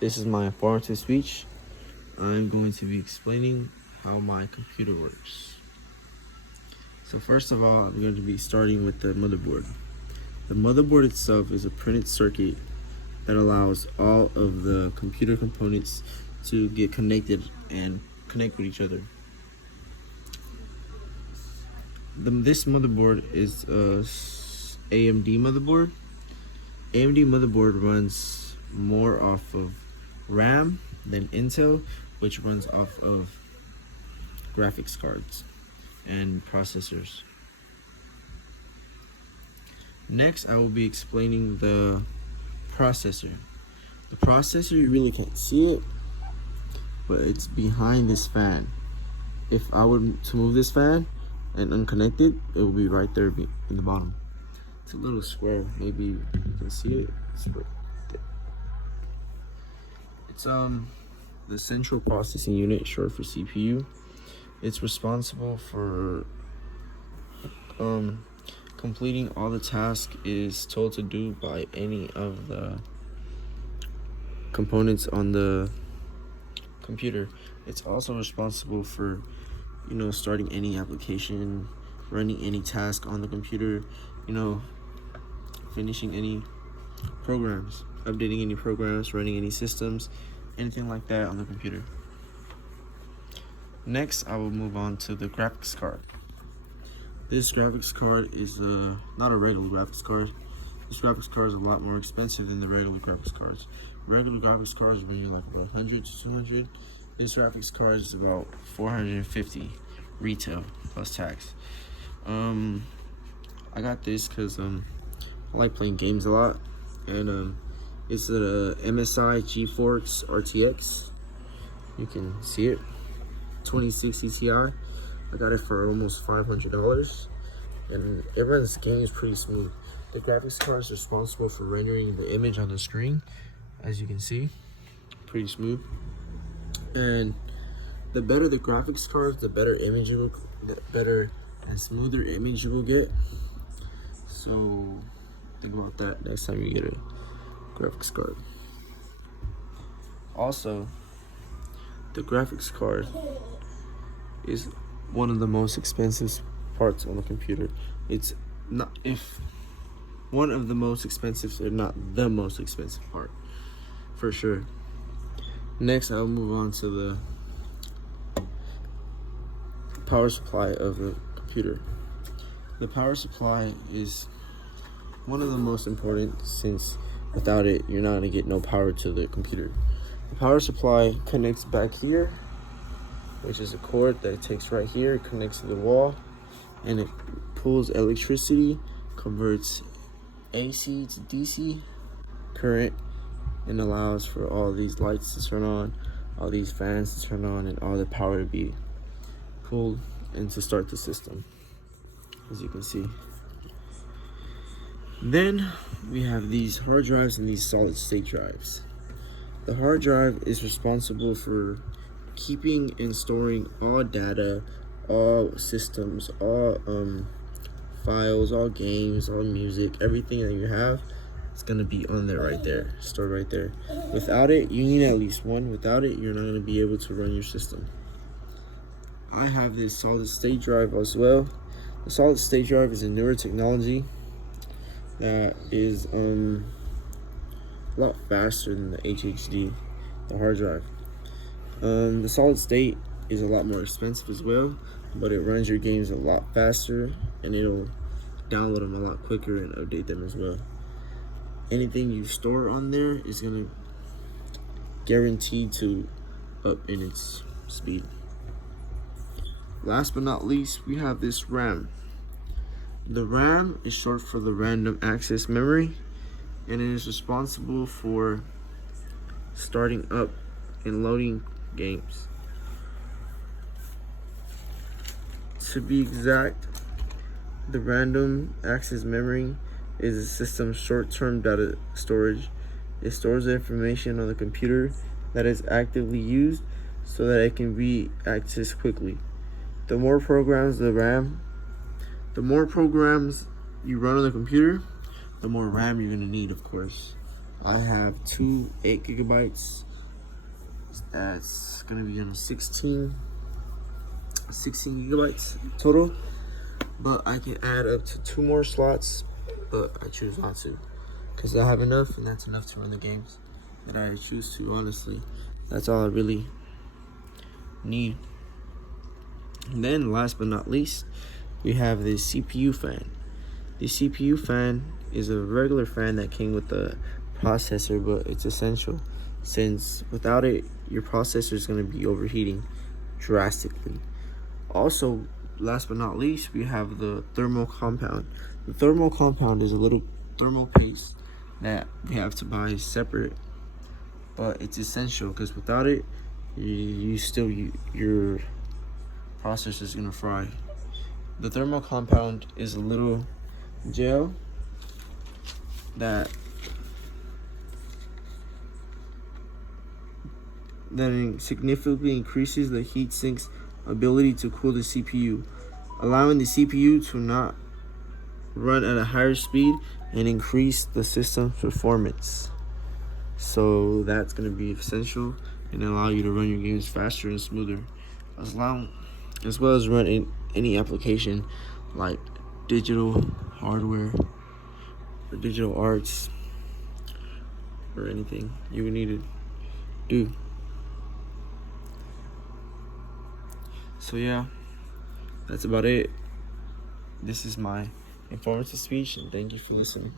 This is my informative speech. I'm going to be explaining how my computer works. So first of all, I'm going to be starting with the motherboard. The motherboard itself is a printed circuit that allows all of the computer components to get connected and connect with each other. This motherboard is a AMD motherboard. AMD motherboard runs more off of RAM than Intel, which runs off of graphics cards and processors. Next, I will be explaining the processor. The processor, you really can't see it, but it's behind this fan. If I were to move this fan and unconnect it, it will be right there in the bottom. It's a little square, maybe you can see it. It's the central processing unit, short for CPU. It's responsible for completing all the tasks it is told to do by any of the components on the computer. It's also responsible for, starting any application, running any task on the computer, finishing any programs, updating any programs, running any systems, anything like that on the computer. Next, I will move on to the graphics card. This graphics card is not a regular graphics card. This graphics card is a lot more expensive than the regular graphics cards. Regular graphics cards run you like about 100 to 200. This graphics card is about 450 retail plus tax. I got this because I like playing games a lot, and it's a MSI GeForce RTX. You can see it, 2060 Ti. I got it for almost $500, and it runs games pretty smooth. The graphics card is responsible for rendering the image on the screen, as you can see, pretty smooth. And the better the graphics card, the better and smoother image you will get. So think about that next time you get a graphics card. Also, the graphics card is one of the most expensive parts on the computer. It's not one of the most expensive, or not the most expensive part, for sure. Next, I'll move on to the power supply of the computer. The power supply is one of the most important, since without it, you're not gonna get no power to the computer. The power supply connects back here, which is a cord that it takes right here, it connects to the wall, and it pulls electricity, converts AC to DC current, and allows for all these lights to turn on, all these fans to turn on, and all the power to be pulled and to start the system, as you can see. Then we have these hard drives and these solid state drives. The hard drive is responsible for keeping and storing all data, all systems, all files, all games, all music, everything that you have. It's gonna be on there right there, stored right there. Without it, you need at least one. Without it, you're not gonna be able to run your system. I have this solid state drive as well. The solid state drive is a newer technology that is a lot faster than the HDD, the hard drive. The solid state is a lot more expensive as well, but it runs your games a lot faster, and it'll download them a lot quicker and update them as well. Anything you store on there is gonna guaranteed to up in its speed. Last but not least, we have this RAM. The RAM is short for the random access memory, and it is responsible for starting up and loading games. To be exact, the random access memory is a system's short-term data storage. It stores the information on the computer that is actively used so that it can be accessed quickly. The more programs you run on the computer, the more RAM you're gonna need, of course. I have two 8 gigabytes That's gonna be on 16 gigabytes total, but I can add up to 2 more slots, but I choose not to because I have enough, and that's enough to run the games that I choose to. Honestly, that's all I really need. And then last but not least, we have the CPU fan. The CPU fan is a regular fan that came with the processor, but it's essential since without it, your processor is going to be overheating drastically. Also, last but not least, we have the thermal compound. The thermal compound is a little thermal paste that we have to buy separate, but it's essential because without it, your processor is gonna fry. The thermal compound is a little gel that significantly increases the heat sink's ability to cool the CPU, allowing the CPU to not run at a higher speed and increase the system's performance. So that's going to be essential and allow you to run your games faster and smoother, as well as run any application like digital hardware or digital arts or anything you would need to do. So yeah, that's about it. This is my informative speech, and thank you for listening.